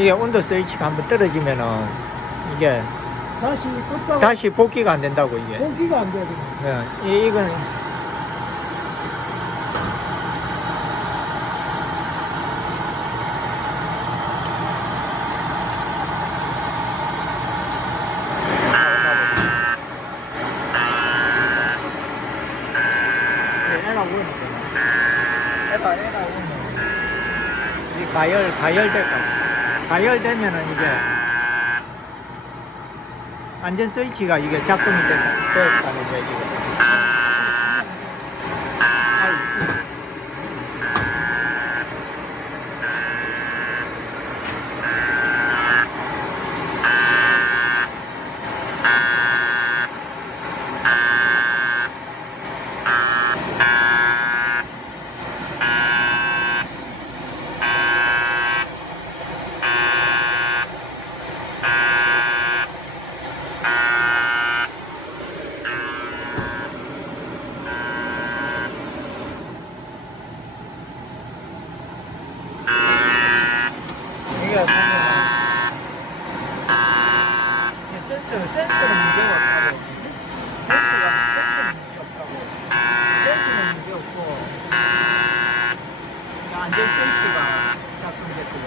이게 온도 스위치가 한번 떨어지면은 이게 다시 껐다가 다시 복귀가 안 된다고 이게. 복귀가 안 되거든. 이건 애가 우는 거야. 애가 우는. 이 가열되면은 이게 안전 스위치가 이게 작동이 됐다는 거야 지금. 이게 보면은 센서는 문제가 없다고. 센서는 문제 없다고. 센서는 문제 없고 안전 스위치가 작동됐어요.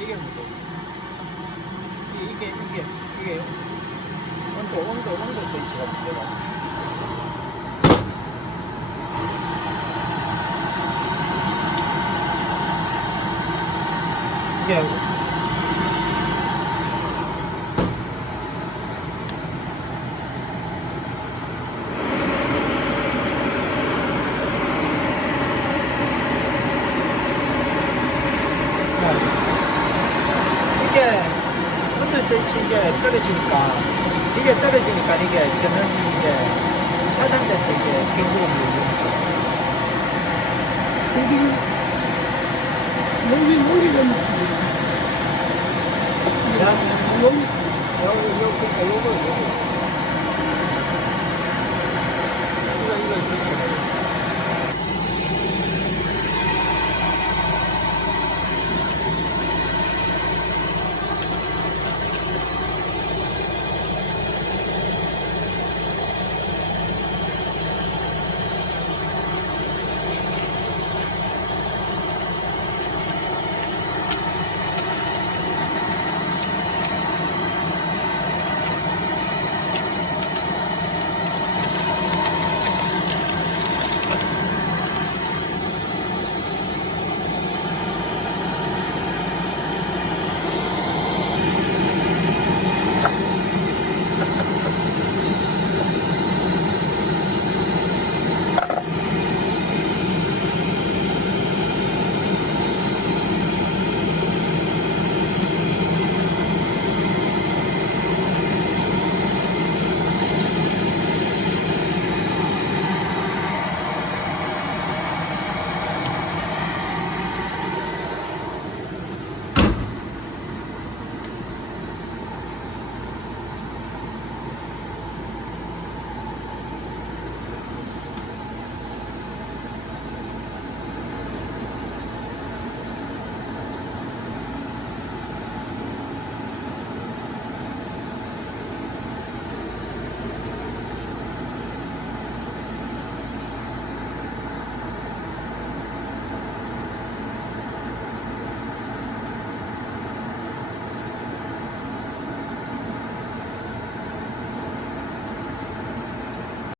이게 뭐죠? 이게 온도 스위치가 문제가. 이게 이게 온도 스위치 이게 떨어지니까 이게 전원이 이게 차단돼서 이게 경고가 울리니까. 여기 좀 그다음에 여기 요거